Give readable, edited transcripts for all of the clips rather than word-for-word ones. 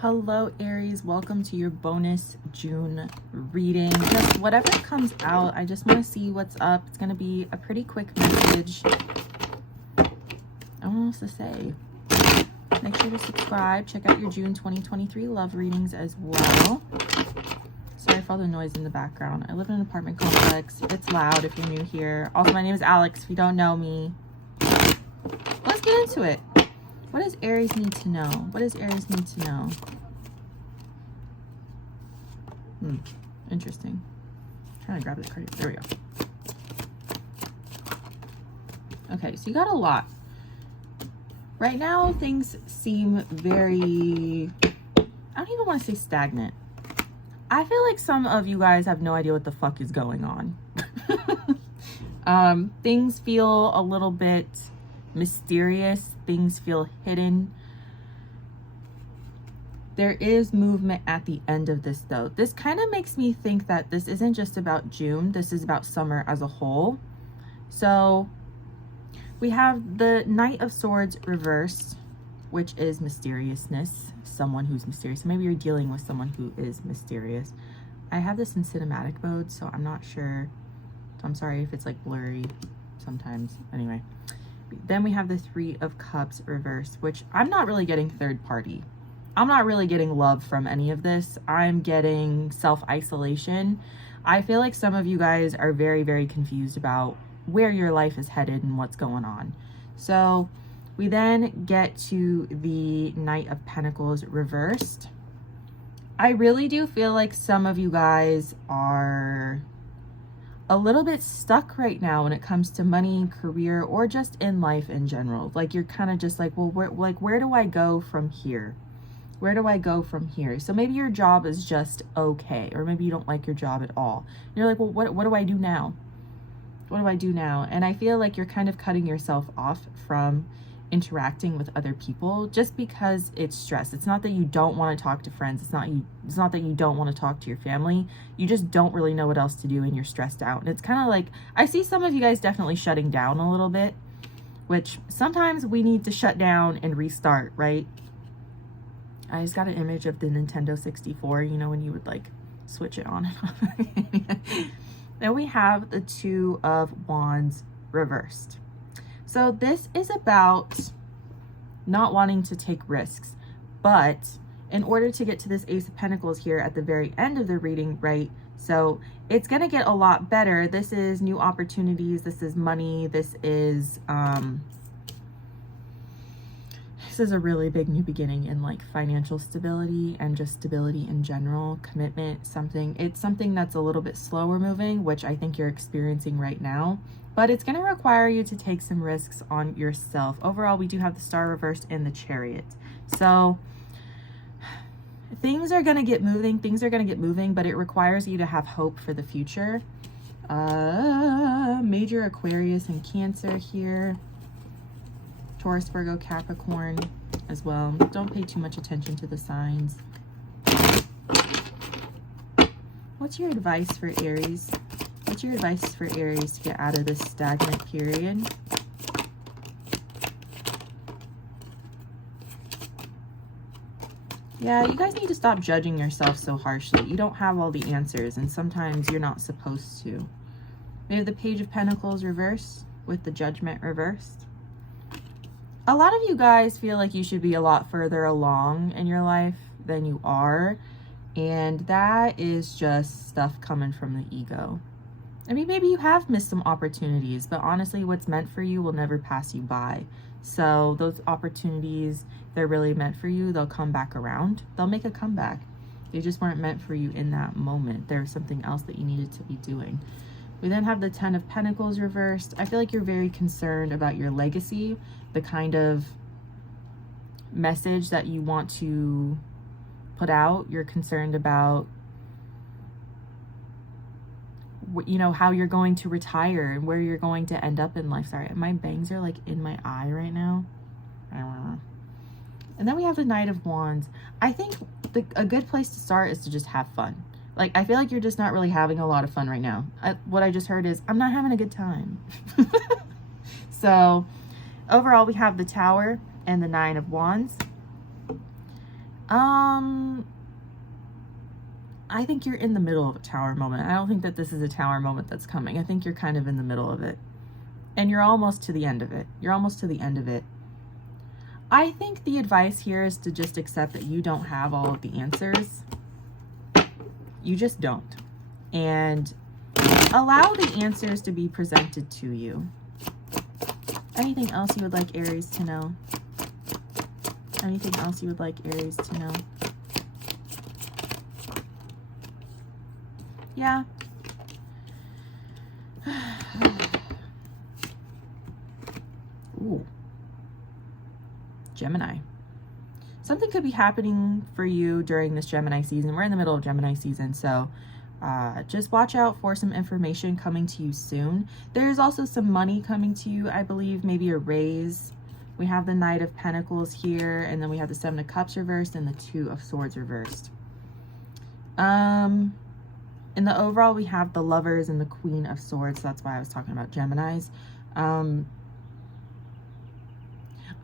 Hello Aries, welcome to your bonus June reading. Just whatever comes out, I just want to see what's up. It's going to be a pretty quick message. I don't know what else to say. Make sure to subscribe. Check out your June 2023 love readings as well. Sorry for all the noise in the background. I live in an apartment complex. It's loud if you're new here. Also, my name is Alex if you don't know me. Let's get into it. What does Aries need to know? What does Aries need to know? Interesting. I'm trying to grab the card. There we go. Okay, so you got a lot. Right now, things seem very, I don't even want to say stagnant. I feel like some of you guys have no idea what the fuck is going on. Things feel a little bit mysterious. Things feel hidden. There is movement at the end of this though. This kind of makes me think that this isn't just about June. This is about summer as a whole. So we have the Knight of Swords reversed, which is mysteriousness. Someone who's mysterious. Maybe you're dealing with someone who is mysterious. I have this in cinematic mode, so I'm not sure. So I'm sorry if it's like blurry sometimes. Anyway. Then we have the Three of Cups reversed, which I'm not really getting third party. I'm not really getting love from any of this. I'm getting self-isolation. I feel like some of you guys are very, very confused about where your life is headed and what's going on. So we then get to the Knight of Pentacles reversed. I really do feel like some of you guys are a little bit stuck right now when it comes to money, career, or just in life in general. Like you're kind of just like, well, where do I go from here? Where do I go from here? So maybe your job is just okay, or maybe you don't like your job at all. And you're like, well, what do I do now? What do I do now? And I feel like you're kind of cutting yourself off from interacting with other people just because it's stress. It's not that you don't want to talk to friends. It's not that you don't want to talk to your family. You just don't really know what else to do and you're stressed out. And it's kind of like, I see some of you guys definitely shutting down a little bit, which sometimes we need to shut down and restart, right? I just got an image of the Nintendo 64, you know, when you would like switch it on and off. Then we have the Two of Wands reversed. So this is about not wanting to take risks, but in order to get to this Ace of Pentacles here at the very end of the reading, right? So it's going to get a lot better. This is new opportunities. This is money. This is a really big new beginning in like financial stability and just stability in general, commitment, it's something that's a little bit slower moving, which I think you're experiencing right now. But it's going to require you to take some risks on yourself. Overall, we do have the Star reversed and the Chariot. So things are going to get moving, but it requires you to have hope for the future. Major Aquarius and Cancer here. Taurus, Virgo, Capricorn as well. Don't pay too much attention to the signs. What's your advice for Aries? What's your advice for Aries to get out of this stagnant period? Yeah, you guys need to stop judging yourself so harshly. You don't have all the answers, and sometimes you're not supposed to. We have the Page of Pentacles reversed with the Judgment reversed. A lot of you guys feel like you should be a lot further along in your life than you are, and that is just stuff coming from the ego. I mean, maybe you have missed some opportunities, but honestly, what's meant for you will never pass you by. So those opportunities, they're really meant for you. They'll come back around. They'll make a comeback. They just weren't meant for you in that moment. There's something else that you needed to be doing. We then have the Ten of Pentacles reversed. I feel like you're very concerned about your legacy, the kind of message that you want to put out. You're concerned about, you know, how you're going to retire and where you're going to end up in life. Sorry, my bangs are like in my eye right now. And then we have the Knight of Wands. I think a good place to start is to just have fun. Like, I feel like you're just not really having a lot of fun right now. What I just heard is, I'm not having a good time. So overall, we have the Tower and the Nine of Wands. I think you're in the middle of a tower moment. I don't think that this is a tower moment that's coming. I think you're kind of in the middle of it. And you're almost to the end of it. You're almost to the end of it. I think the advice here is to just accept that you don't have all of the answers. You just don't. And allow the answers to be presented to you. Anything else you would like Aries to know? Anything else you would like Aries to know? Yeah. Ooh. Gemini. Something could be happening for you during this Gemini season. We're in the middle of Gemini season, so just watch out for some information coming to you soon. There's also some money coming to you, I believe, maybe a raise. We have the Knight of Pentacles here, and then we have the Seven of Cups reversed and the Two of Swords reversed. In the overall, we have the Lovers and the Queen of Swords. So that's why I was talking about Geminis.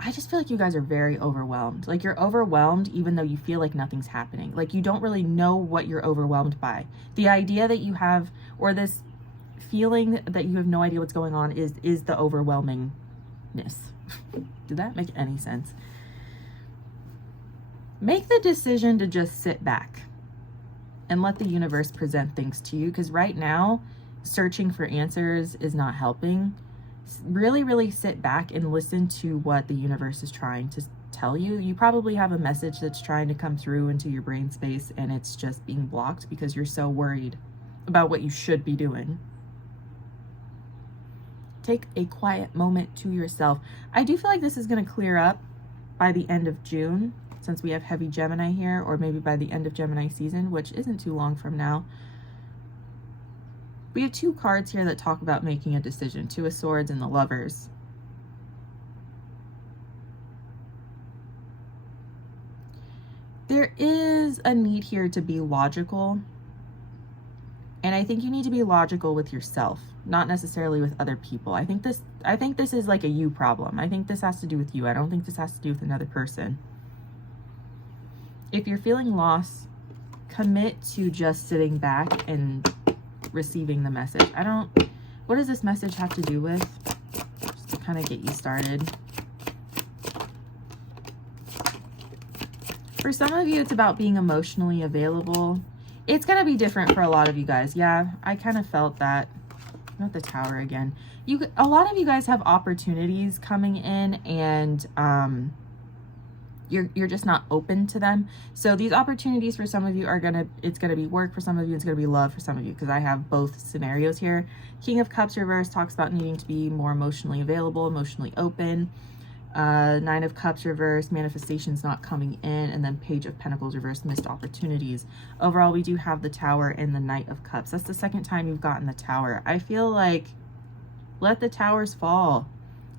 I just feel like you guys are very overwhelmed. Like you're overwhelmed even though you feel like nothing's happening. Like you don't really know what you're overwhelmed by. The idea that you have, or this feeling that you have no idea what's going on is the overwhelmingness. Did that make any sense? Make the decision to just sit back and let the universe present things to you, because right now searching for answers is not helping. Really sit back and listen to what the universe is trying to tell you. You probably have a message that's trying to come through into your brain space and it's just being blocked because you're so worried about what you should be doing. Take a quiet moment to yourself. I do feel like this is going to clear up by the end of June, since we have heavy Gemini here, or maybe by the end of Gemini season, which isn't too long from now. We have two cards here that talk about making a decision. Two of Swords and the Lovers. There is a need here to be logical. And I think you need to be logical with yourself, not necessarily with other people. I think this is like a you problem. I think this has to do with you. I don't think this has to do with another person. If you're feeling lost, commit to just sitting back and receiving the message. What does this message have to do with? Just to kind of get you started. For some of you, it's about being emotionally available. It's going to be different for a lot of you guys. Yeah, I kind of felt that. Not the Tower again. A lot of you guys have opportunities coming in, and you're just not open to them. So these opportunities for some of you it's gonna be work, for some of you it's gonna be love, for some of you, because I have both scenarios here. King of Cups reverse talks about needing to be more emotionally available, emotionally open. Nine of Cups reverse, manifestations not coming in, and then Page of Pentacles reverse, missed opportunities. Overall, we do have the Tower and the Knight of Cups. That's the second time you've gotten the Tower. I feel like let the towers fall.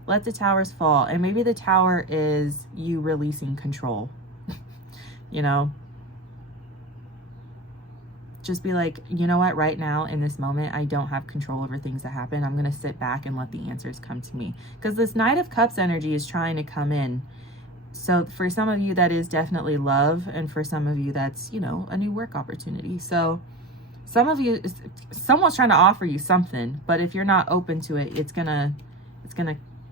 Let the towers fall. And maybe the Tower is you releasing control. You know? Just be like, you know what, right now in this moment, I don't have control over things that happen. I'm going to sit back and let the answers come to me. Because this Knight of Cups energy is trying to come in. So for some of you, that is definitely love. And for some of you, that's, you know, a new work opportunity. So some of you, someone's trying to offer you something. But if you're not open to it, it's gonna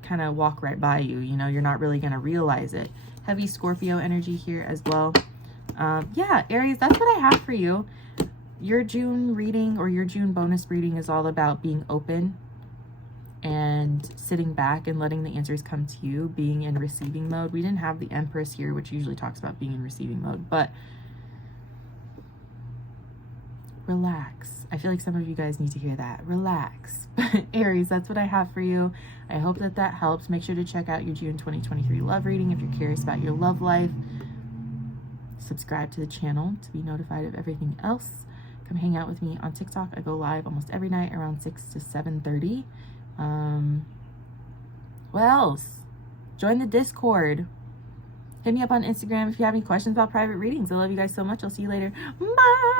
kind of walk right by you. You know, you're not really going to realize it. Heavy Scorpio energy here as well. Yeah, Aries, that's what I have for you. Your June reading, or your June bonus reading, is all about being open and sitting back and letting the answers come to you, being in receiving mode. We didn't have the Empress here, which usually talks about being in receiving mode, but relax. I feel like some of you guys need to hear that. Relax. Aries, that's what I have for you. I hope that helps. Make sure to check out your June 2023 love reading if you're curious about your love life. Subscribe to the channel to be notified of everything else. Come hang out with me on TikTok. I go live almost every night around 6 to 7:30. What else? Join the Discord. Hit me up on Instagram if you have any questions about private readings. I love you guys so much. I'll see you later. Bye.